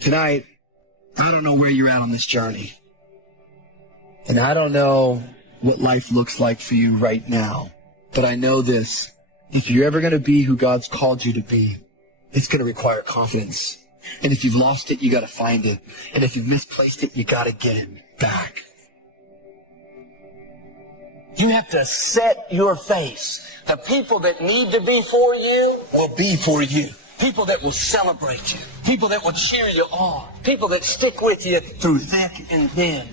Tonight, I don't know where you're at on this journey. And I don't know what life looks like for you right now. But I know this. If you're ever going to be who God's called you to be, it's going to require confidence. And if you've lost it, you got to find it. And if you've misplaced it, you got to get it back. You have to set your face. The people that need to be for you will be for you. People that will celebrate you. People that will cheer you on. People that stick with you through thick and thin.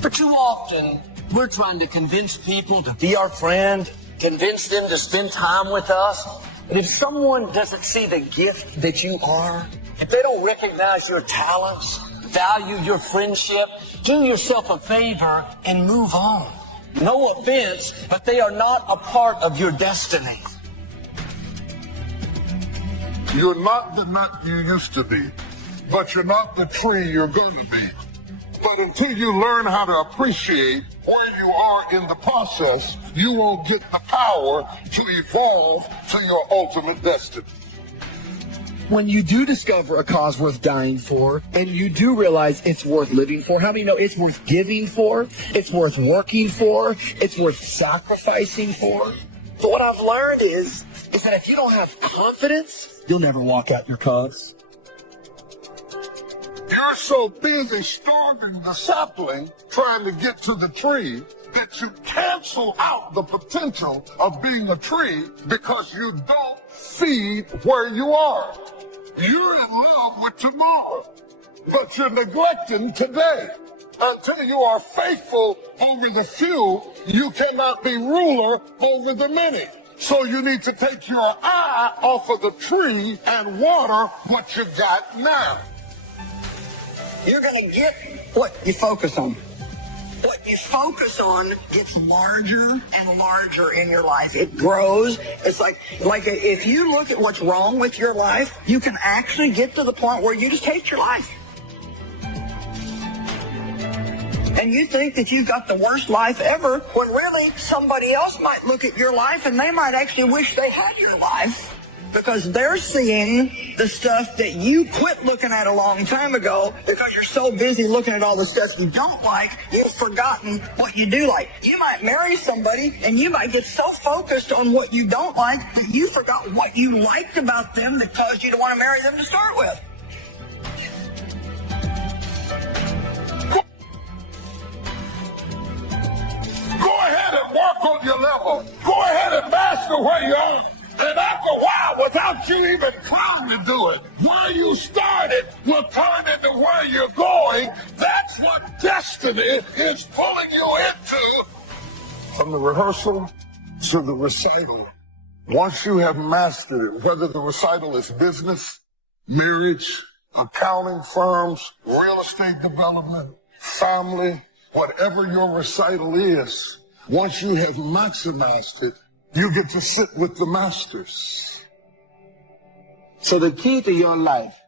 But too often, we're trying to convince people to be our friend, convince them to spend time with us. But if someone doesn't see the gift that you are, if they don't recognize your talents, value your friendship, do yourself a favor and move on. No offense, but they are not a part of your destiny. You're not the nut you used to be, but you're not the tree you're going to be. But until you learn how to appreciate where you are in the process, you won't get the power to evolve to your ultimate destiny. When you do discover a cause worth dying for, and you do realize it's worth living for, how many know it's worth giving for, it's worth working for, it's worth sacrificing for? So what I've learned is that if you don't have confidence, you'll never walk out your cause. You're so busy starving the sapling trying to get to the tree that you cancel out the potential of being a tree because you don't feed where you are. You're in love with tomorrow, but you're neglecting today. Until you are faithful over the few, you cannot be ruler over the many. So you need to take your eye off of the tree and water what you got now. You're going to get what you focus on. What you focus on gets larger and larger in your life. It grows. It's like if you look at what's wrong with your life, you can actually get to the point where you just hate your life. And you think that you've got the worst life ever, when really somebody else might look at your life and they might actually wish they had your life. Because they're seeing the stuff that you quit looking at a long time ago because you're so busy looking at all the stuff you don't like, you've forgotten what you do like. You might marry somebody and you might get so focused on what you don't like that you forgot what you liked about them that caused you to want to marry them to start with. Go ahead and work on your level. Go ahead and master where you are. And after a while, without you even trying to do it, where you started will turn into where you're going. That's what destiny is pulling you into. From the rehearsal to the recital, once you have mastered it, whether the recital is business, marriage, accounting firms, real estate development, family, whatever your recital is, once you have maximized it, you get to sit with the masters. So the key to your life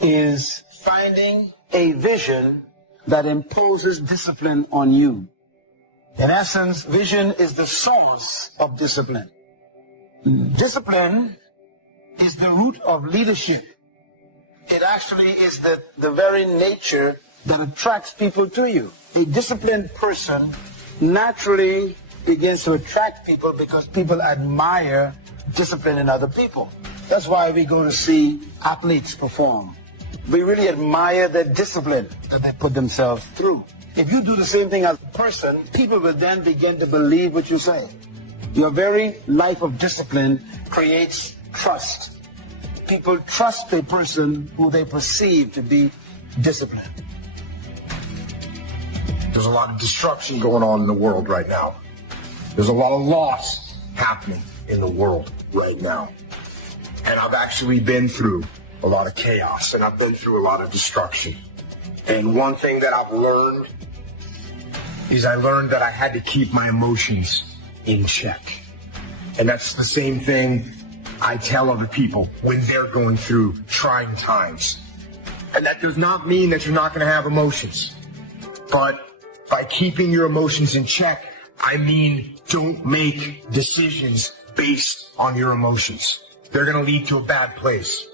is finding a vision that imposes discipline on you. In essence, vision is the source of discipline. Discipline is the root of leadership. It actually is the very nature that attracts people to you. A disciplined person naturally begins to attract people because people admire discipline in other people. That's why we go to see athletes perform. We really admire the discipline that they put themselves through. If you do the same thing as a person, people will then begin to believe what you say. Your very life of discipline creates trust. People trust a person who they perceive to be disciplined. There's a lot of destruction going on in the world right now. There's a lot of loss happening in the world right now. And I've actually been through a lot of chaos, and I've been through a lot of destruction. And one thing that I've learned is I learned that I had to keep my emotions in check. And that's the same thing I tell other people when they're going through trying times. And that does not mean that you're not going to have emotions. But by keeping your emotions in check, I mean, don't make decisions based on your emotions. They're going to lead to a bad place.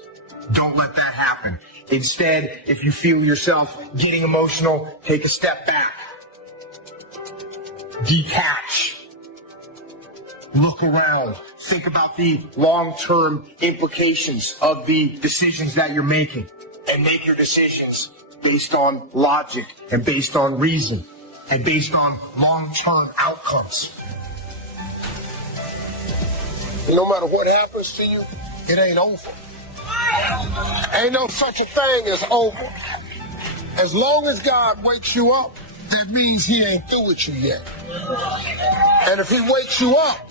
Don't let that happen. Instead, if you feel yourself getting emotional, take a step back. Detach. Look around. Think about the long-term implications of the decisions that you're making. And make your decisions based on logic and based on reason and based on long-term outcomes. No matter what happens to you, it ain't over. Ain't no such a thing as over. As long as God wakes you up, that means he ain't through with you yet. And if he wakes you up,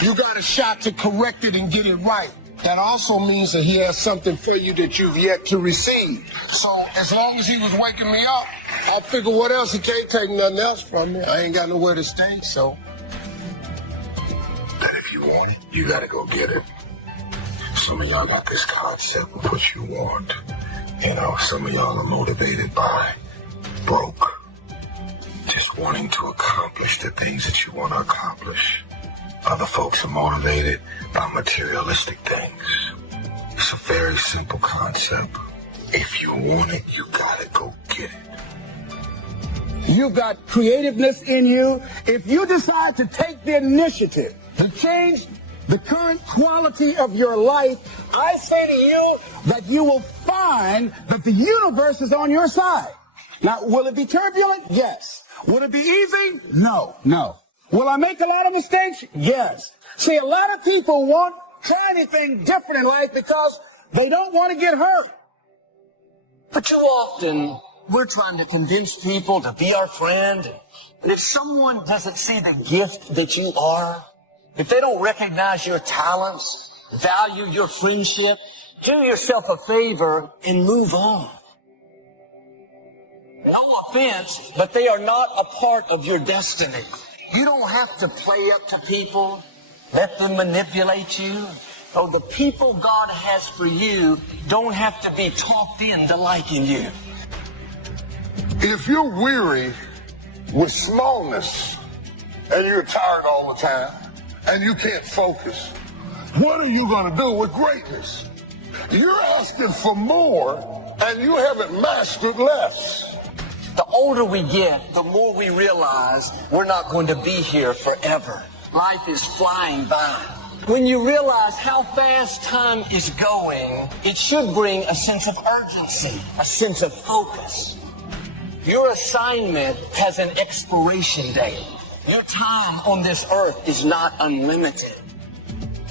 you got a shot to correct it and get it right. That also means that he has something for you that you've yet to receive. So as long as he was waking me up, I figure what else? He can't take nothing else from me. I ain't got nowhere to stay, so. But if you want it, you gotta go get it. Some of y'all got this concept of what you want. You know, some of y'all are motivated by broke. Just wanting to accomplish the things that you want to accomplish. Other folks are motivated by materialistic things. It's a very simple concept. If you want it, you gotta go get it. You've got creativeness in you. If you decide to take the initiative to change the current quality of your life, I say to you that you will find that the universe is on your side. Now, will it be turbulent? Yes. Will it be easy? No. Will I make a lot of mistakes? Yes. See, a lot of people won't try anything different in life because they don't want to get hurt. But too often, we're trying to convince people to be our friend. And if someone doesn't see the gift that you are, if they don't recognize your talents, value your friendship, do yourself a favor and move on. No offense, but they are not a part of your destiny. You don't have to play up to people, let them manipulate you. Oh, the people God has for you don't have to be talked into liking you. If you're weary with smallness and you're tired all the time and you can't focus, what are you going to do with greatness? You're asking for more and you haven't mastered less. The older we get, the more we realize we're not going to be here forever. Life is flying by. When you realize how fast time is going, it should bring a sense of urgency, a sense of focus. Your assignment has an expiration date. Your time on this earth is not unlimited.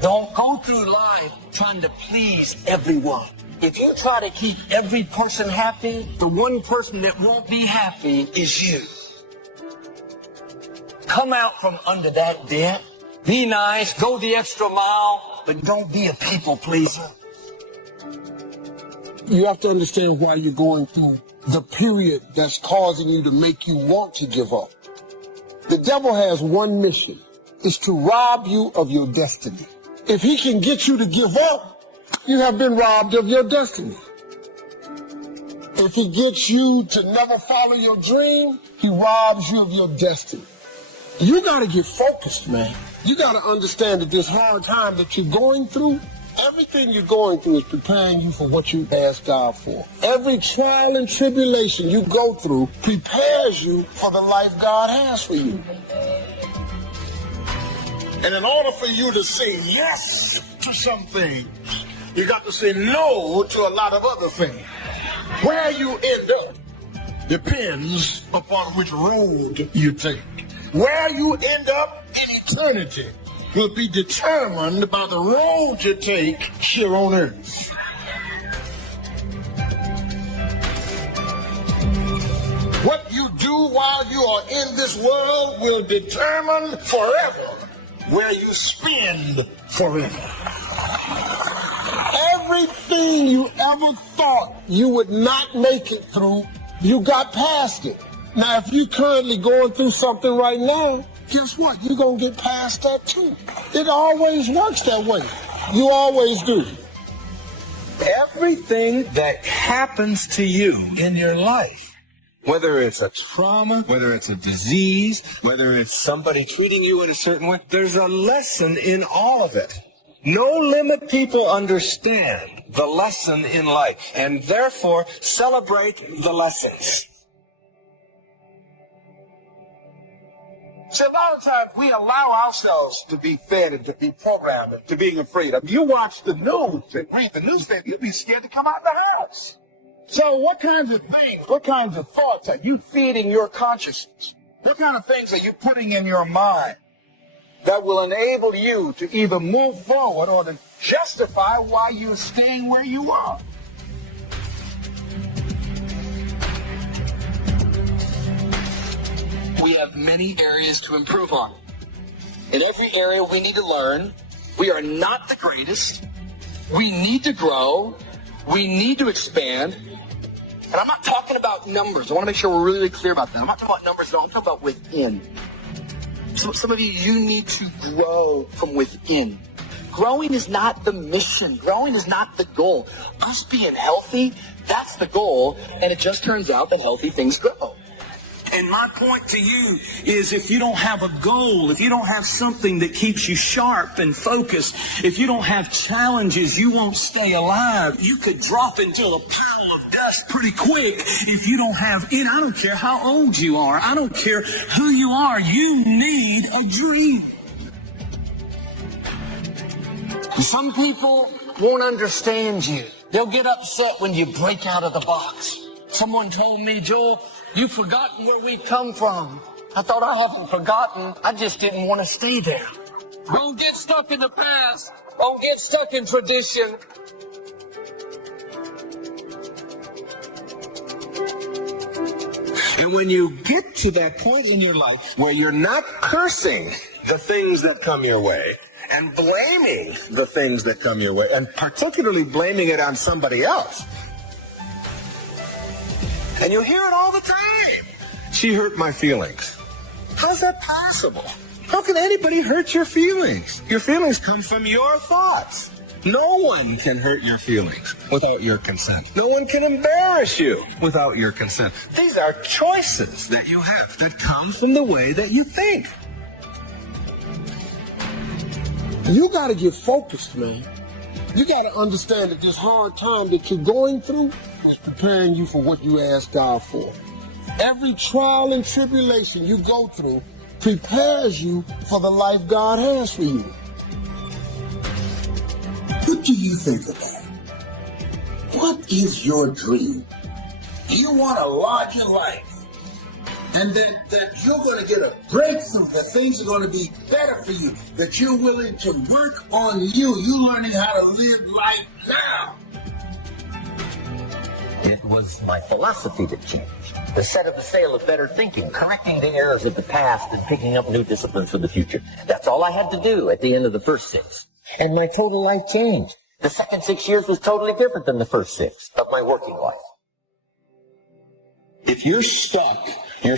Don't go through life trying to please everyone. If you try to keep every person happy, the one person that won't be happy is you. Come out from under that debt. Be nice, go the extra mile, but don't be a people pleaser. You have to understand why you're going through the period that's causing you to make you want to give up. The devil has one mission, is to rob you of your destiny. If he can get you to give up, you have been robbed of your destiny. If he gets you to never follow your dream, he robs you of your destiny. You got to get focused, man. You got to understand that this hard time that you're going through, everything you're going through is preparing you for what you asked God for. Every trial and tribulation you go through prepares you for the life God has for you. And in order for you to say yes to some things, you got to say no to a lot of other things. Where you end up depends upon which road you take. Where you end up in eternity will be determined by the road you take here on earth. What you do while you are in this world will determine forever where you spend forever. Everything you ever thought you would not make it through, you got past it. Now, if you're currently going through something right now, guess what? You're going to get past that too. It always works that way. You always do. Everything that happens to you in your life, whether it's a trauma, whether it's a disease, whether it's somebody treating you in a certain way, there's a lesson in all of it. No limit people understand the lesson in life and therefore celebrate the lessons. See, a lot of times we allow ourselves to be fed and to be programmed and to being afraid. If you watch the news and read the newspaper, you'll be scared to come out of the house. So what kinds of things, what kinds of thoughts are you feeding your consciousness? What kind of things are you putting in your mind that will enable you to either move forward or to justify why you're staying where you are? We have many areas to improve on. In every area we need to learn. We are not the greatest. We need to grow. We need to expand. And I'm not talking about numbers. I want to make sure we're really clear about that. I'm not talking about numbers at all. I'm talking about within. Some of you need to grow from within. Growing is not the mission. Growing is not the goal. Us being healthy, that's the goal. And it just turns out that healthy things grow. And my point to you is if you don't have a goal, if you don't have something that keeps you sharp and focused, if you don't have challenges, you won't stay alive. You could drop into a pile of dust pretty quick if you don't have it. I don't care how old you are. I don't care who you are. You need a dream. Some people won't understand you. They'll get upset when you break out of the box. Someone told me, Joel, you've forgotten where we come from. I thought, I haven't forgotten. I just didn't want to stay there. Don't get stuck in the past. Don't get stuck in tradition. And when you get to that point in your life where you're not cursing the things that come your way and blaming the things that come your way, and particularly blaming it on somebody else, and you hear it all the time. She hurt my feelings. How's that possible? How can anybody hurt your feelings? Your feelings come from your thoughts. No one can hurt your feelings without your consent. No one can embarrass you without your consent. These are choices that you have that come from the way that you think. You got to get focused, man. You got to understand that this hard time that you're going through is preparing you for what you asked God for. Every trial and tribulation you go through prepares you for the life God has for you. What do you think of that? What is your dream? You want a larger life. And that you're going to get a breakthrough, that things are going to be better for you, that you're willing to work on you learning how to live life now. It was my philosophy that changed. The set of the sail of better thinking, correcting the errors of the past and picking up new disciplines for the future. That's all I had to do at the end of the first 6. And my total life changed. The second 6 years was totally different than the first 6 of my working life. If you're stuck in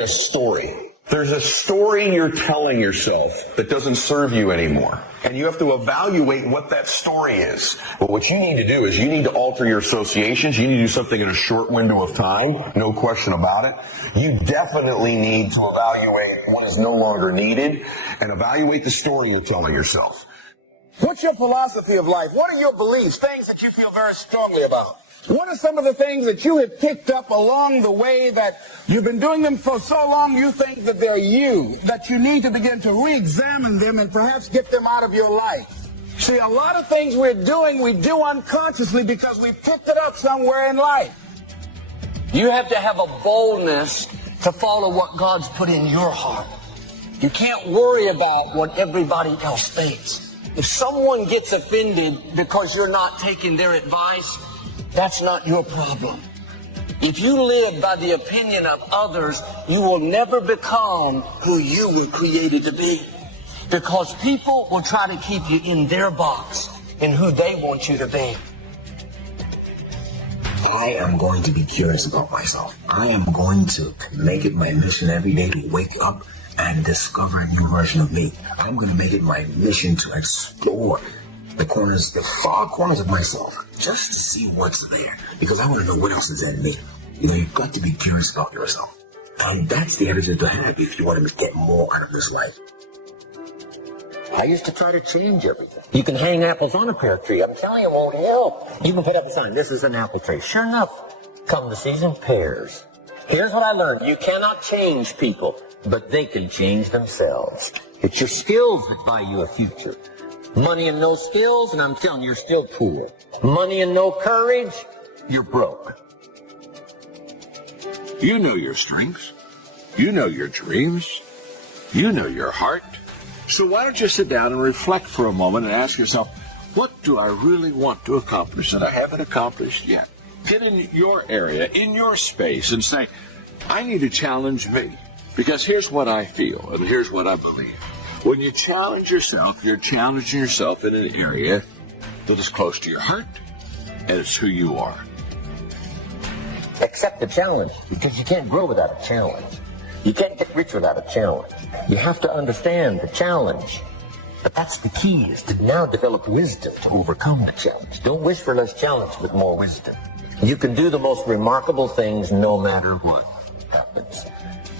a story. There's a story you're telling yourself that doesn't serve you anymore. And you have to evaluate what that story is. But what you need to do is you need to alter your associations. You need to do something in a short window of time. No question about it. You definitely need to evaluate what is no longer needed and evaluate the story you're telling yourself. What's your philosophy of life? What are your beliefs, things that you feel very strongly about? What are some of the things that you have picked up along the way that you've been doing them for so long you think that they're you, that you need to begin to re-examine them and perhaps get them out of your life? See, a lot of things we're doing, we do unconsciously because we picked it up somewhere in life. You have to have a boldness to follow what God's put in your heart. You can't worry about what everybody else thinks. If someone gets offended because you're not taking their advice, that's not your problem. If you live by the opinion of others, you will never become who you were created to be. Because people will try to keep you in their box, in who they want you to be. I am going to be curious about myself. I am going to make it my mission every day to wake up and discover a new version of me. I'm going to make it my mission to explore the far corners of myself, just to see what's there, because I want to know what else is in me. You know, you've got to be curious about yourself. And that's the attitude to have if you want to get more out of this life. I used to try to change everything. You can hang apples on a pear tree. I'm telling you, it won't help. You can put up a sign, this is an apple tree. Sure enough, come the season, pears. Here's what I learned. You cannot change people, but they can change themselves. It's your skills that buy you a future. Money and no skills, and I'm telling you, you're still poor. Money and no courage, you're broke. You know your strengths. You know your dreams. You know your heart. So why don't you sit down and reflect for a moment and ask yourself, what do I really want to accomplish that I haven't accomplished yet? Get in your area, in your space, and say, I need to challenge me. Because here's what I feel, and here's what I believe. When you challenge yourself, you're challenging yourself in an area that is close to your heart, and it's who you are. Accept the challenge, because you can't grow without a challenge. You can't get rich without a challenge. You have to understand the challenge. But that's the key, is to now develop wisdom to overcome the challenge. Don't wish for less challenge, but more wisdom. You can do the most remarkable things no matter what happens.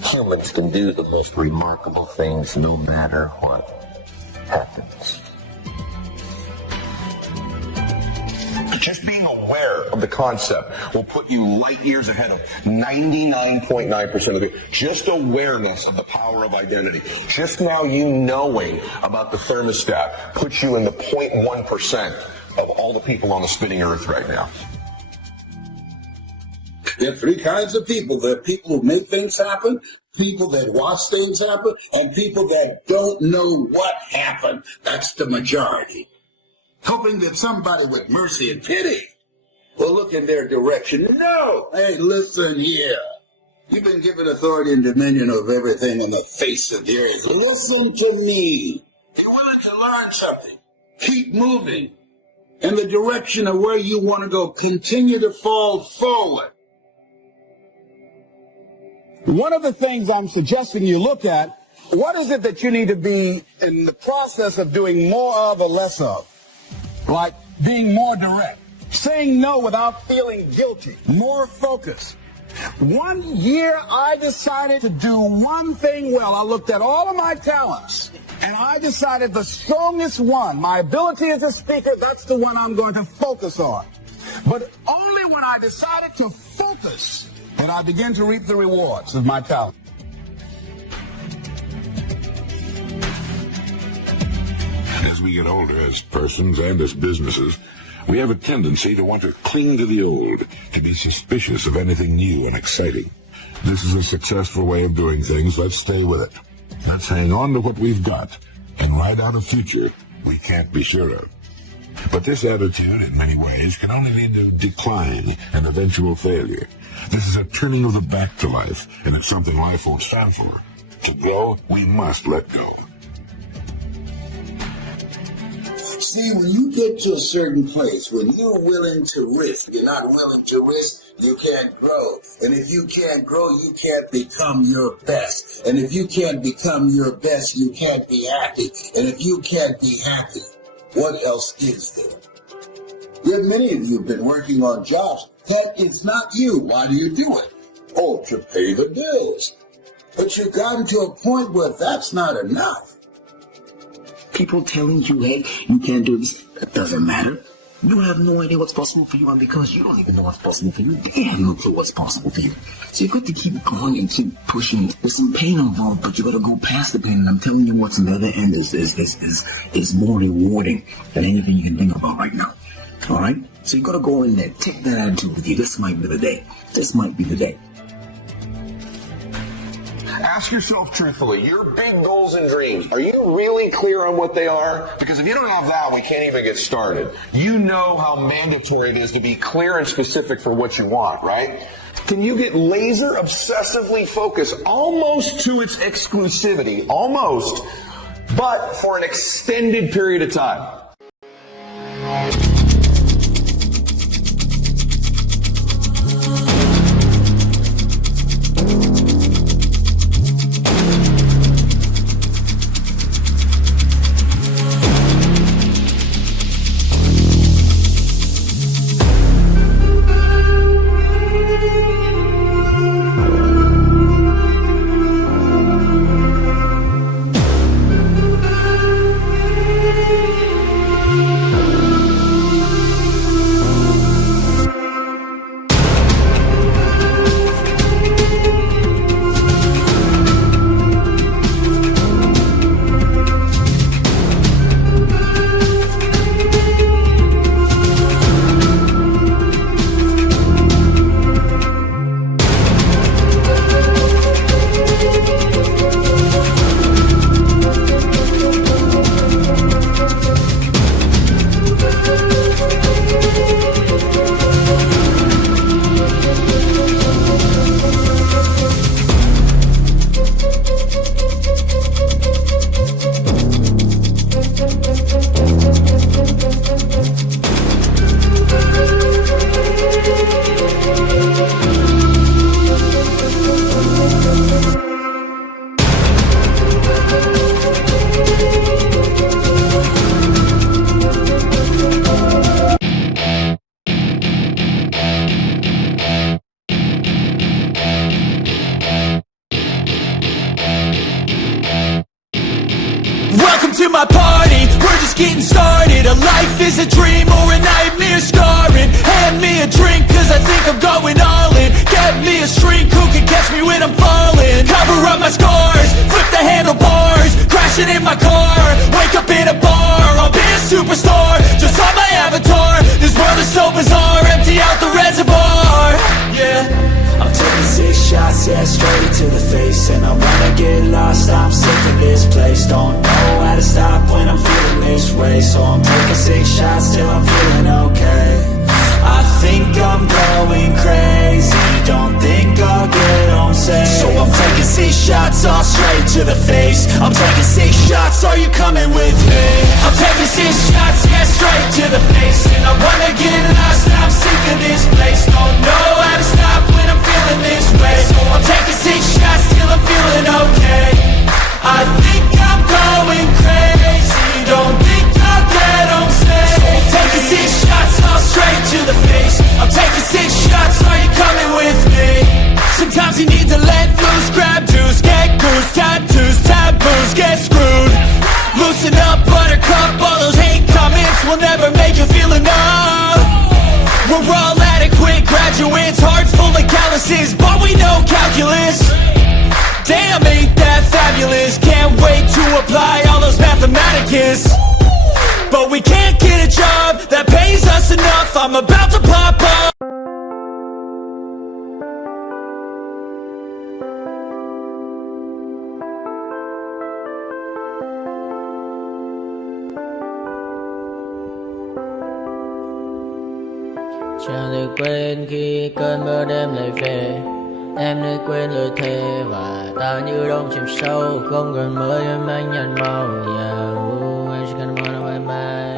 Humans can do the most remarkable things no matter what happens. Just being aware of the concept will put you light years ahead of 99.9% of it. Just awareness of the power of identity. Just now you knowing about the thermostat puts you in the 0.1% of all the people on the spinning earth right now. There are three kinds of people. There are people who make things happen, people that watch things happen, and people that don't know what happened. That's the majority. Hoping that somebody with mercy and pity will look in their direction. No! Hey, listen here. You've been given authority and dominion over everything on the face of the earth. Listen to me. You want to learn something. Keep moving in the direction of where you want to go. Continue to fall forward. One of the things I'm suggesting you look at, what is it that you need to be in the process of doing more of or less of? Like being more direct, saying no without feeling guilty, more focused. 1 year I decided to do one thing well. I looked at all of my talents and I decided the strongest one, my ability as a speaker, that's the one I'm going to focus on. But only when I decided to focus did I begin to reap the rewards of my talent. As we get older, as persons and as businesses, we have a tendency to want to cling to the old, to be suspicious of anything new and exciting. This is a successful way of doing things. Let's stay with it. Let's hang on to what we've got and write out a future we can't be sure of. But this attitude, in many ways, can only lead to decline and eventual failure. This is a turning of the back to life, and it's something life won't stand for. To grow, we must let go. See, when you get to a certain place, when you're willing to risk, you're not willing to risk, you can't grow. And if you can't grow, you can't become your best. And if you can't become your best, you can't be happy. And if you can't be happy, what else is there? There are many of you who've been working on jobs. That is not you. Why do you do it? Oh, to pay the bills. But you've gotten to a point where that's not enough. People telling you, hey, you can't do this. It doesn't matter. You have no idea what's possible for you, and because you don't even know what's possible for you, they have no clue what's possible for you. So you've got to keep going and keep pushing. There's some pain involved, but you got to go past the pain. And I'm telling you, what's on the other end is more rewarding than anything you can think about right now. All right? So you got to go in there. Take that attitude with you. This might be the day. This might be the day. Ask yourself truthfully, your big goals and dreams, are you really clear on what they are? Because if you don't have that, we can't even get started. You know how mandatory it is to be clear and specific for what you want, right? Can you get laser obsessively focused almost to its exclusivity, almost, but for an extended period of time? my party, we're just getting started. A life is a dream or a nightmare scarring. Hand me a drink cause I think I'm going all in. Get me a shrink who can catch me when I'm falling. Cover up my scars, flip the handlebars, crashing in my car, wake up in a bar. I'll be a superstar, just on my avatar. This world is so bizarre, empty out the reservoir. Yeah, I'm taking 6 shots, yeah, straight to the face. And I wanna get lost, I'm sick of this place. Don't know how to stop when I'm feeling this way. So I'm taking 6 shots till I'm feeling okay. I think I'm going crazy, don't think I'll get home safe. So I'm taking 6 shots all straight to the face. I'm taking 6 shots, are you coming with me? I'm taking 6 shots, yeah, straight to the face. And I wanna get lost, I'm sick of this place. Don't know how to stop when I'm feeling this way. So I'm taking 6 shots till I'm feeling okay. I think I'm going crazy, don't think I'll get home safe. So I'm taking 6 shots all straight to the face. I'm taking 6 shots, are you coming with me? Sometimes you need to let loose, grab juice, get goose, tattoos, taboos, get screwed. Loosen up, buttercup, all those hate comments will never make you feel enough. We're all adequate graduates, hearts full of calluses, but we know calculus. Damn, ain't that fabulous? Can't wait to apply all those mathematicus. But we can't get a job that pays us enough. I'm about to pop up. Chẳng được quên khi cơn mưa đêm lại về. Em đã quên lời thề và ta như đông chìm sâu. Không còn mơ em anh nhận màu. Em chỉ cần mơ đâu em bay.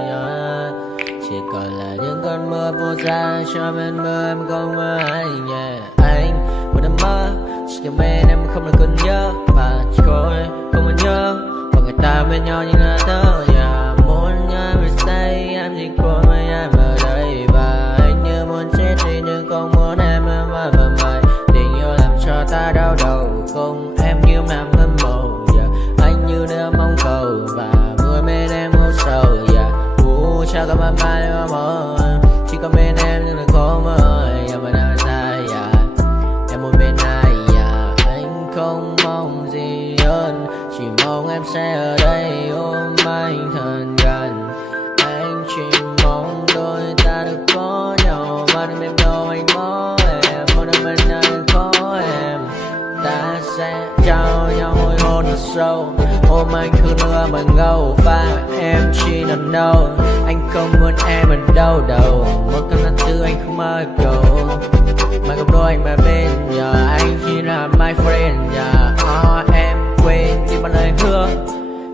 Chỉ còn là những cơn mưa vô giá. Cho bên mơ em không mơ anh. Anh một đêm mơ chỉ cần bên em không được còn nhớ. Và chỉ có em không còn nhớ. Và người ta bên nhau như là thơ. Muốn nhớ về say em chỉ có mấy em ở đây. Và anh như muốn chết đi nhưng không muốn em mơ mày. Tình yêu làm cho ta đau đầu. Không em như mà mơ mộng. Anh như đêm mong cầu. Và mưa bên em ngô sầu. Chắc có mà mai mà mơ. Chỉ có bên em nhưng đừng có mơ. Mà đang dài em muốn bên ai. Anh không mong gì hơn. Chỉ mong em sẽ ở đây ôm anh thật gần. Anh chỉ mong đôi ta được có nhau. Mà đừng em đâu anh có em. Một đêm bên anh có em. Ta sẽ trao nhau môi hôn thật sâu. Ôm anh cứ nữa mà ngâu. Và em chỉ nằm đâu. Anh không muốn em ở đâu đâu. Một cơn lạnh thứ anh không mơ cầu. Mà gặp đôi anh mà bên nhà. Anh chỉ là my friend nhà. Em quên đi bao lời hứa.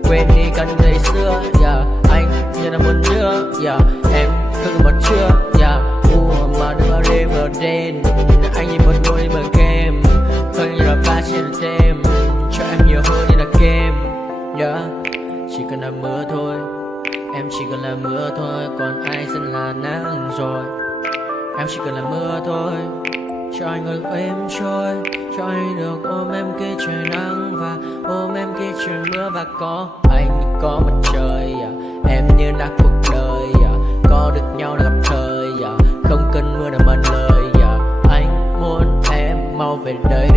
Quên đi cần ngày xưa. Anh như là muốn nhớ. Em không một chưa. Mà đừng bao đêm ở đêm. Anh như một đôi mở game. Không như là ba trên thêm. Cho em nhiều hơn như là game. Chỉ cần là mưa thôi. Em chỉ cần là mưa thôi. Còn ai sẽ là nắng rồi. Em chỉ cần là mưa thôi. Cho anh ngồi êm trôi. Cho anh được ôm em kia trời nắng. Và ôm em kia trời mưa. Và có anh có mặt trời. Em như là cuộc đời. Có được nhau là gặp thời. Không cần mưa để mần lời. Anh muốn em mau về đây.